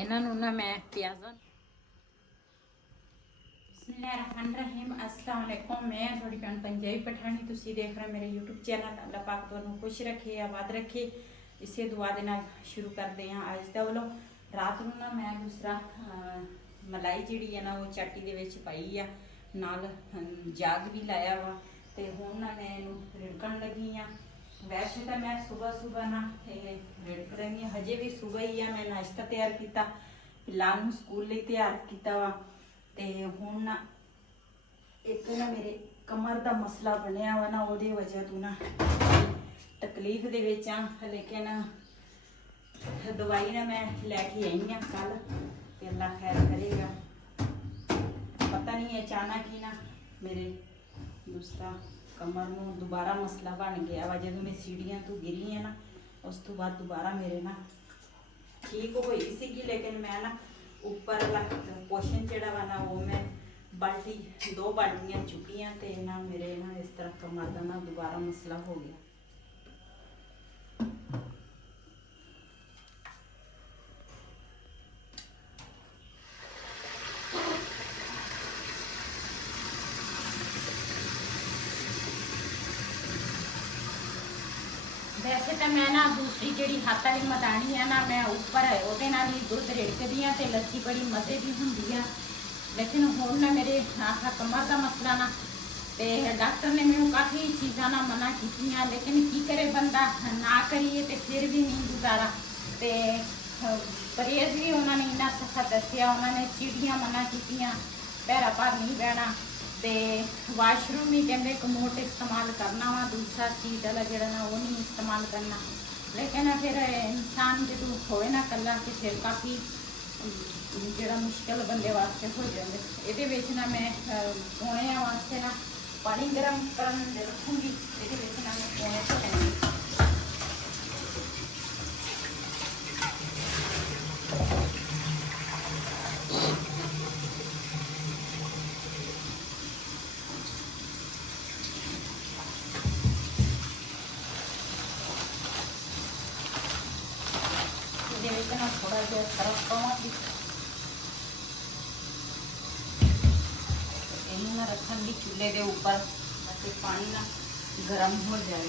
ਇਹਨਾਂ ਨੂੰ ਨਾ ਮੈਂ ਪਿਆਜ਼ਾਂ ਬਿਸਮਿल्लाहिर्रहमानिर्रहीम अस्सलाम वालेकुम। मैं थोड़ी भैन पंजाबी पठानी, तुसी देख रहे मेरे यूट्यूब चैनल। अल्लाह पाक तुहानू खुश रखे, आबाद रखे। इसे दुआ दे नाल शुरू करते हैं अज दा व्लॉग। रात नूं ना मैं दूसरा मलाई जिहड़ी है ना वो चाटी दे विच पाई आ, नाल जाग भी लाया वा ते हुण ना मैं इहनूं रिड़कण लगी आ। वैसे तो मैं सुबह सुबह ना रिड़क रही हाँ, हजे भी सुबह ही आ। मैं नाश्ता तैयार किया, लाल नूं स्कूल लई तैयार किया वा ते हुण ना एक ना मेरे कमर का मसला बनया वा ना, उहदी वजह तो ना तकलीफ दे विच आ। लेकिन दवाई ना मैं लैके आई हाँ कल, ते अल्लाह खैर करेगा। पता नहीं अचानक ही ना मेरे दूसरा कमर में दोबारा मसला बन गया वा। जो मैं सीढ़ियां तो गिरी है ना, उस तो बाद दोबारा मेरे ना ठीक हुई सी, लेकिन मैं ना ऊपर वाला पोर्शन जड़ा वा ना वो मैं बाल्टी 2 बाल्टियां चुकियां ते ना मेरे ना इस तरह कमर का ना दोबारा मसला हो गया। वैसे तो मैं ना दूसरी जी हत्थ वाली मदानी है ना, मैं उपर वो दुध रिड़कदी हाँ तो लस्सी बड़ी मजे की होंगी है। लेकिन हुण ना मेरे आखा कमर का मसला ना, तो डॉक्टर ने मैनू काफ़ी चीज़ा ना मना की, लेकिन की करे बंदा, ना करिए तो फिर भी नहीं गुजारा। तो परहेज भी उन्होंने इन्ना सखा दसिया, उन्होंने सीढ़ियाँ मना की, पैरा भार नहीं बहना, तो वाशरूम भी कहते कमोट इस्तेमाल करना वा, दूसरा सीट वाला जरा ना वो नहीं इस्तेमाल करना। लेकिन फिर इंसान जो होए ना कला तो फिर काफ़ी जरा मुश्किल बंदे वास्ते हो जाए। ये ना मैं पौने वास्ते ना पानी गर्म कर रखूँगी, ये ना मैं पौने तो लेंगी। थोड़ा जहा सरफ पावगी, इनू ना रखी चूल्हे के उपर ताकि पानी ना गर्म हो जाए।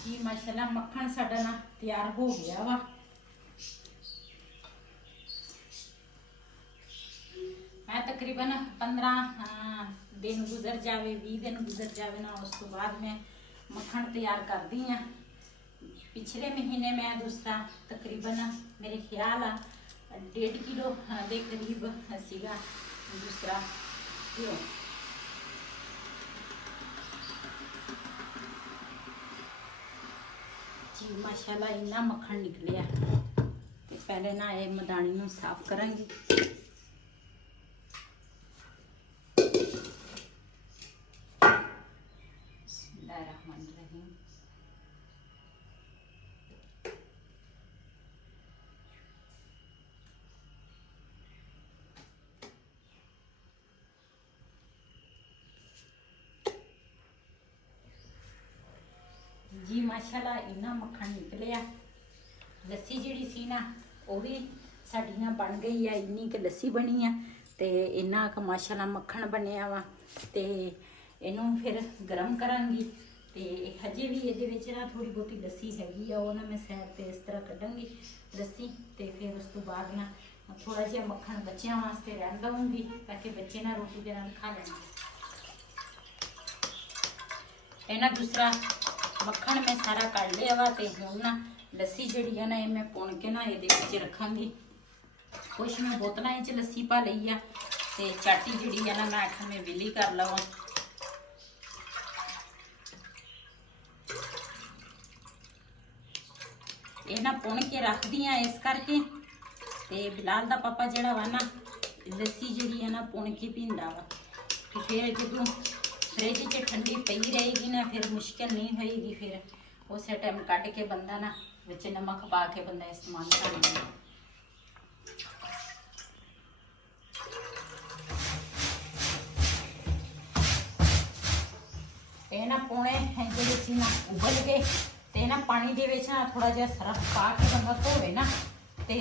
जी माशाल्लाह मक्खन साडा ना तैयार हो गया वा। मैं तकरीबन 15 दिन गुजर जाए, 20 दिन गुजर जाए ना, उस तो बाद मैं मक्खन तैयार करती हाँ। पिछले महीने मैं दूसरा तकरीबन मेरे ख्याल 1.5 किलो के करीब सीगा दूसरा घ्यो। जी माशाल्लाह इन्ना मक्खन निकलिया। तो पहले ना ये मदानी नूं साफ करांगी। जी माशाल्लाह इन्ना मक्खन निकलिया। लस्सी जिहड़ी सी ना वो भी साडी ना बन गई है, इन्नी क लस्सी बनी है, तो इन्ना क माशाल्लाह मक्खन बनया वा। तो इनू फिर गर्म करांगी। तो हजे भी ये ना थोड़ी बहुती लस्सी हैगी आ, वो ना मैं सैड पर इस तरह कड्डांगी लस्सी। तो फिर उस तो बाद ना थोड़ा जिहा मक्खन बच्चों वास्ते रहन दऊँगी, ताकि बच्चे ना रोटी के नाल खा लें। इन्ना दूसरा मक्खन मैं सारा कढ़ लिया वा। तो हुण ना लस्सी जिहड़ी है ना ये मैं पुण के ना ये रखांगी। कुछ मैं बोतलों लस्सी पा ली है, तो चाटी जिहड़ी है ना मैं आखा मैं विली कर लवां। ये ना पुण के रखदी हाँ इस करके, तो बिलाल दा पापा जिहड़ा वा ना लस्सी जिहड़ी है ना पुण के पींदा वा। तो फिर जो फ्रिज च ठंडी पई रहेगी ना फिर मुश्किल नहीं होएगी, फिर उस टाइम कट के बंदा ना विच नमक पा के बंदा इस्तेमाल कर लेंदा। ਪਾਉਣੇ ਜਿਹੜੇ ਸੀ ਨਾ ਉਬਲ ਗਏ ਤੇ ਨਾ ਪਾਣੀ ਦੇ ਵਿੱਚ ਨਾ ਥੋੜਾ ਜਿਹਾ ਸਰਫ ਪਾ ਕੇ ਬੰਦਾ ਧੋਵੇ ਨਾ ਤੇ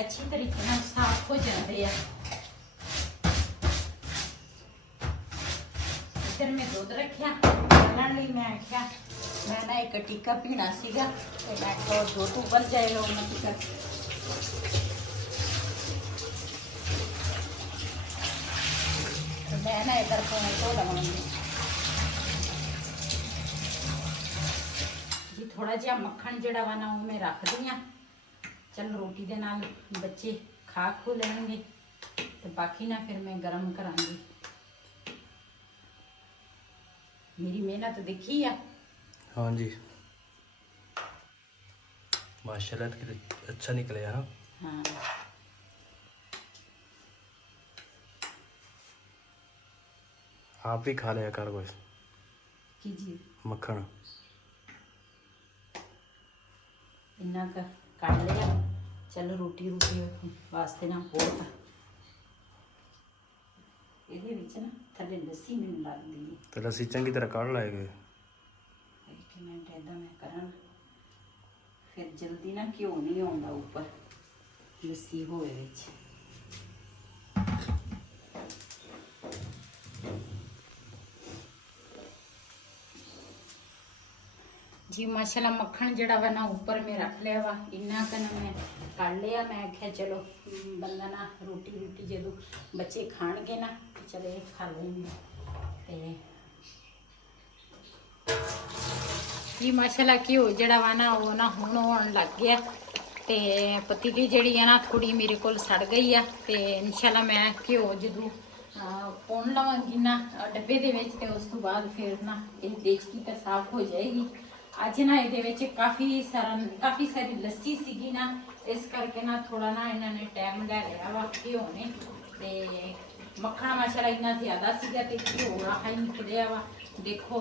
ਅੱਛੀ ਤਰੀਕੇ ਨਾਲ ਸਾਫ਼ ਹੋ ਜਾਂਦੇ ਆ। ਇੱਧਰ ਮੈਂ ਦੁੱਧ ਰੱਖਿਆ ਉਬਲਣ ਲਈ। ਮੈਂ ਆਖਿਆ ਮੈਂ ਨਾ ਇੱਕ ਟਿੱਕਾ ਪੀਣਾ ਸੀਗਾ ਤੇ ਮੈਂ ਕਿਹਾ ਦੁੱਧ ਉਬਲ ਜਾਏਗਾ ਉਹਨਾਂ ਤੱਕ। ਮੈਂ ਨਾ ਇੱਧਰ ਪਾਣੀ ਧੋ ਲਵਾਂਗੀ ਜੀ। ਥੋੜਾ ਜਿਹਾ ਮੱਖਣ ਜਿਹੜਾ ਵਾ ਨਾ ਉਹ ਮੈਂ ਰੱਖਦੀ ਆ, ਚੱਲ ਰੋਟੀ ਦੇ ਨਾਲ ਬੱਚੇ ਖਾ ਖੂ ਲੈਣਗੇ ਤੇ ਬਾਕੀ ਨਾ ਫਿਰ ਮੈਂ ਗਰਮ ਕਰਾਂਗੀ। मेरी मेहनत देखी है। हाँ जी माशाल्लाह अच्छा निकले हाँ। हाँ आप भी खा लिया कर कुछ कीजिए मक्खन इन्ना काट लिया। चलो रोटी रोटी वास्ते ना बहुत ਇਹਦੇ ਵਿੱਚ ਨਾ ਥੱਲੇ ਲੱਸੀ ਮੈਨੂੰ ਲੱਗਦੀ ਹੈ ਤੇ ਲੱਸੀ ਚੰਗੀ ਤਰ੍ਹਾਂ ਕੱਢ ਲਾਏਗੇ। ਇੱਕ ਮਿੰਟ ਏਦਾਂ ਮੈਂ ਕਰਾਂ ਫਿਰ ਜਲਦੀ ਨਾ ਘਿਓ ਨਹੀਂ ਆਉਂਦਾ ਉੱਪਰ ਲੱਸੀ ਹੋਏ ਵਿੱਚ। जी माशाल्लाह मक्खन जड़ा वा ना ऊपर में रख लिया वा इन्ना कन मैं कर लिया। मैं आख्या चलो बंदा ना रोटी रोटी जो बच्चे खाणगे ना चले खा लेंगे। जी माशाल्लाह घ्यो जड़ा वा ना वो ना हुण होण लग गया ते पतीली जड़ी है ना थोड़ी मेरे को सड़ गई है ते इंशाल्लाह मैं घ्यो जदों पाउण लवांगी ना डब्बे दे विच ते उस तो बाद फिर ना ये देचकी तो साफ हो जाएगी। ਅੱਜ ਨਾ ਇਹਦੇ ਵਿੱਚ ਕਾਫੀ ਸਾਰੀ ਲੱਸੀ ਸੀਗੀ ਨਾ ਇਸ ਕਰਕੇ ਨਾ ਥੋੜਾ ਨਾ ਇਹਨਾਂ ਨੇ ਟਾਈਮ ਲੈ ਲਿਆ ਵਾ ਘਿਓ ਨੇ ਤੇ ਮੱਖਣ ਮਾਸ਼ਾਅੱਲਾ ਇੰਨਾ ਜ਼ਿਆਦਾ ਸੀਗਾ ਤੇ ਘਿਓ ਆਹ ਹੀ ਨਿਕਲਿਆ ਵਾ। ਦੇਖੋ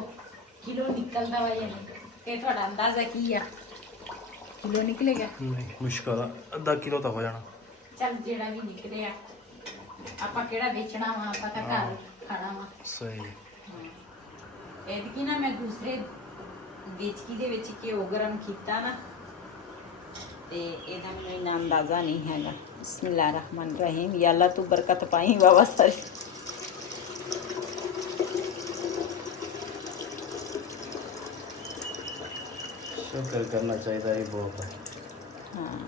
ਕਿਲੋ ਨਿਕਲਦਾ ਵਾ ਇਹ ਤੇ ਤੁਹਾਡਾ ਅੰਦਾਜ਼ਾ ਕੀ ਆ ਕਿਲੋ ਨਿਕਲੇਗਾ? ਨਹੀਂ ਮੁਸ਼ਕਲ ਆ, ਅੱਧਾ ਕਿਲੋ ਤਾਂ ਹੋ ਜਾਣਾ। ਚੱਲ ਜਿਹੜਾ ਵੀ ਨਿਕਲਿਆ ਆਪਾਂ ਕਿਹੜਾ ਵੇਚਣਾ ਵਾ, ਆਪਾਂ ਤਾਂ ਘਰ ਖਾਣਾ ਵਾ। ਸਹੀ ਇਹਦੀ ਨਾ ਮੈਂ ਦੂਸਰੇ ਦੇਚਕੀ ਦੇ ਵਿੱਚ ਘਿਓ ਗਰਮ ਕੀਤਾ ਨਾ ਤੇ ਇਹਦਾ ਮੈਨੂੰ ਇੰਨਾ ਅੰਦਾਜ਼ਾ ਨਹੀਂ ਹੈਗਾ। ਬਿਸਮਿल्लाह रहमान रहीम या अल्लाह तू बरकत पाई बाबा सारी। शुक्र करना चाहिए ये बहुत है। हाँ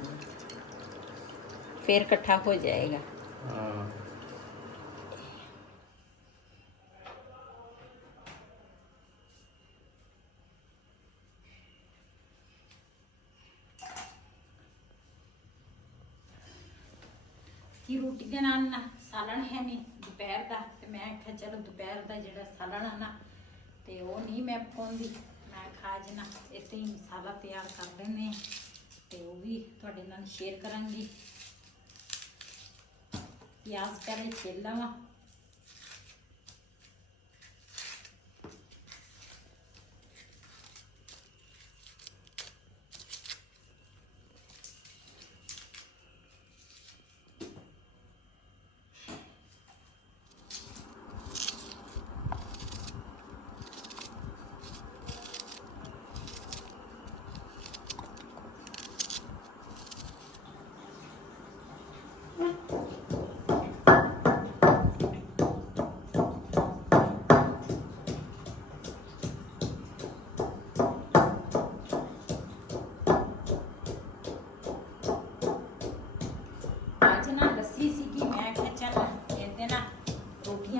फिर इकट्ठा हो जाएगा। हाँ कि रोटी के नाल ना सालन है नहीं दोपहर का ते मैं आख्या चलो दोपहर का जिहड़ा सालन है ना ते वो नहीं मैं पकाउंदी। मैं आख्या अज ना इत्थे ही मसाला तैयार कर लेने ते वो भी तुहाडे नाल शेयर करांगी। प्याज पहले छील लवां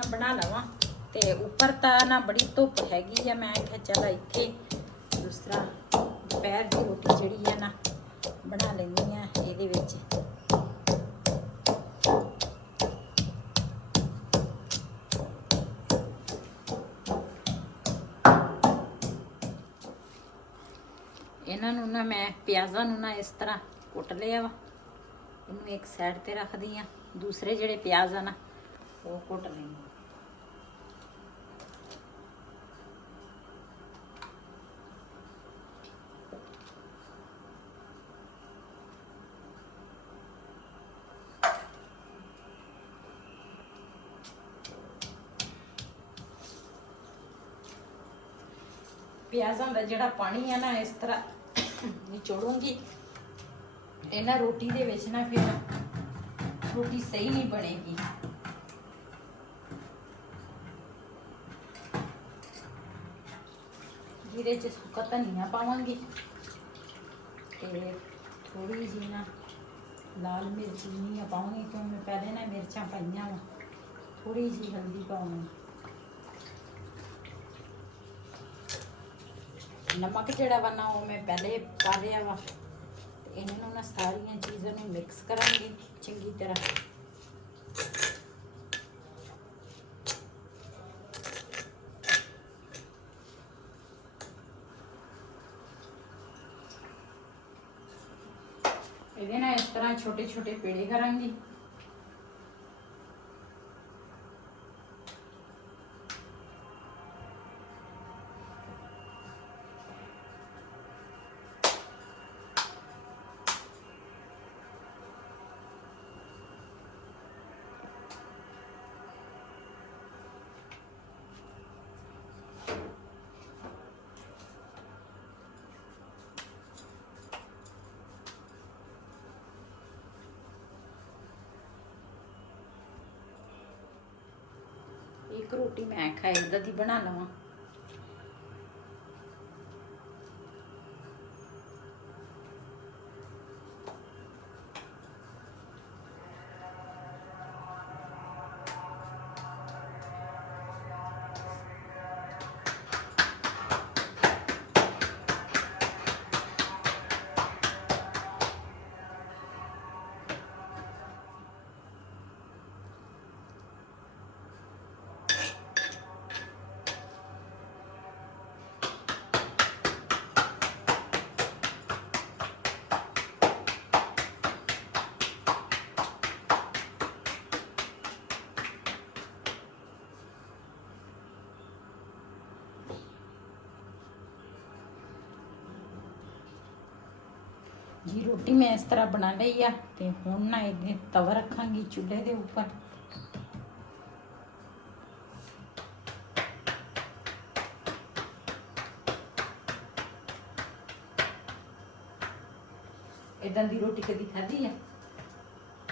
बना लवा ते ऊपर ता ना बड़ी धुप हैगी है। मैं आख्या चल इत्थे दूसरा दोपहर की रोटी जिहड़ी है ना बना लैनी है इहदे विच। इन्हां नूं ना मैं प्याज़ां नूं ना इस तरह कुट लिया वा। इनू एक साइड ते रख दी हाँ, दूसरे जिहड़े प्याज आ ना वो कुट लेंगे। ਪਿਆਜ਼ਾਂ ਦਾ ਜਿਹੜਾ ਪਾਣੀ ਹੈ ਨਾ ਇਸ ਤਰ੍ਹਾਂ ਨਿਚੋੜੂੰਗੀ। ਇਹਨਾਂ ਰੋਟੀ ਦੇ ਵਿੱਚ ਨਾ ਫਿਰ ਰੋਟੀ ਸਹੀ ਨਹੀਂ ਬਣੇਗੀ। ਜਿਹਦੇ 'ਚ ਸੁੱਕਾ ਧਨੀਆ ਪਾਵਾਂਗੀ ਤੇ ਥੋੜੀ ਜਿਹੀ ਨਾ ਲਾਲ ਮਿਰਚ ਨਹੀਂ ਪਾਵਾਂਗੀ ਕਿਉਂਕਿ ਮੈਂ ਪਹਿਲੇ ਨਾ ਮਿਰਚਾਂ ਪਾਈਆਂ ਵਾ। ਥੋੜੀ ਜਿਹੀ ਹਲਦੀ ਪਾਵਾਂਗੀ। ਨਮਕ ਜਿਹੜਾ ਵਾ ਨਾ ਉਹ ਮੈਂ ਪਹਿਲੇ ਪਾ ਲਿਆ ਵਾ। ਤੇ ਇਹਨਾਂ ਨੂੰ ਨਾ ਸਾਰੀਆਂ ਚੀਜ਼ਾਂ ਨੂੰ ਮਿਕਸ ਕਰਾਂਗੀ ਚੰਗੀ ਤਰ੍ਹਾਂ। ਇਹਦੇ ਨਾਲ ਇਸ ਤਰ੍ਹਾਂ ਛੋਟੇ ਛੋਟੇ ਪੇੜੇ ਕਰਾਂਗੀ। ਇੱਕ ਰੋਟੀ ਮੈਂ ਖਾਈ ਇਦਾਂ ਦੀ ਬਣਾ ਲਵਾਂ। जी रोटी मैं इस तरह बना ली आ ते हुण ना इहदे तवा रखांगी चूल्हे दे उपर। इदां दी रोटी कदी खाधी है?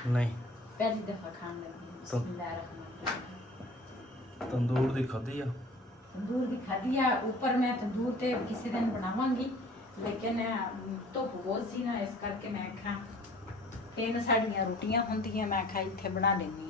नहीं, पहली दफा खान लगी। बिस्मिल्लाहिर्रहमानिर्रहीम। तंदूर दी खाधी आ। तंदूर दी खाधी आ। ऊपर मैं तंदूर ते किसी दिन बनावांगी, लेकिन धुप बहुत सी ना इस करके मैं आखा तीन साड़ियां रोटियां होंदियां, मैं आखा इत्थे बना लेनी आ।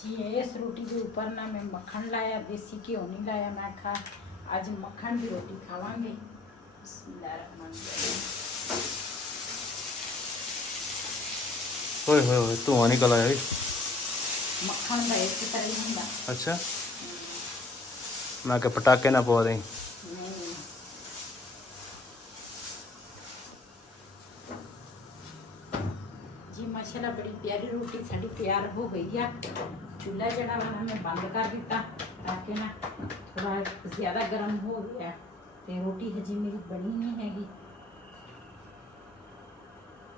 जी इस रोटी के ऊपर ना मैं मक्खन लाया, देसी घ्यो नहीं लाया। मैं आखा अज मक्खन की रोटी खावांगे। ओए होए होए धुआं निकल आया। मक्खन का इस तरह ही होंदा। अच्छा, मैं क्या पटाखे ना पवा दें। नहीं जी माशाल्लाह बड़ी प्यारी रोटी साड़ी तैयार हो गई है। चूल्हा जड़ा वा ना मैं बंद कर दिता ताकि ना थोड़ा ज़्यादा गर्म हो गया। तो रोटी हजी मेरी बनी नहीं हैगी,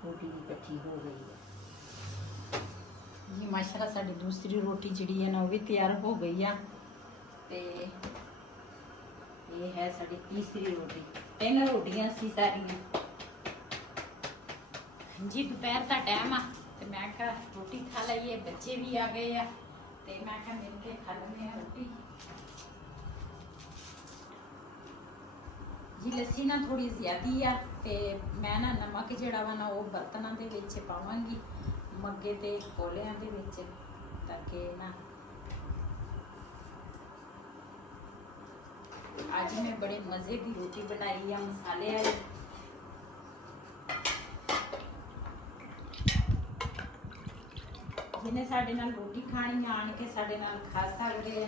रोटी इकट्ठी हो गई है जी माशाल्लाह। साड़ी दूसरी रोटी जी है ना वो भी तैयार हो गई है। तो ये है साड़ी तीसरी रोटी। तीन रोटियां सी सारियां जी। दोपहर का टाइम आ तो मैं क्या रोटी खा लीए, बच्चे भी आ गए आ तो मैं क्या मिल के खा लें रोटी जी। लस्सी ना थोड़ी ज़्यादा आ तो मैं ना नमक जड़ा वा ना वो बर्तनों के विच पावांगी, मग्गे ते कोलियां दे विच, ताकि ना आज मैं बड़े मज़े की रोटी बनाई है मसाले वाली। जिन्हें साडे नाल रोटी खानी आन के साडे नाल खा सकते हैं।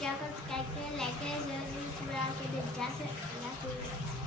चैनल को सब्सक्राइब करें, लाइक करें, जरूर बना के जा सकते हैं।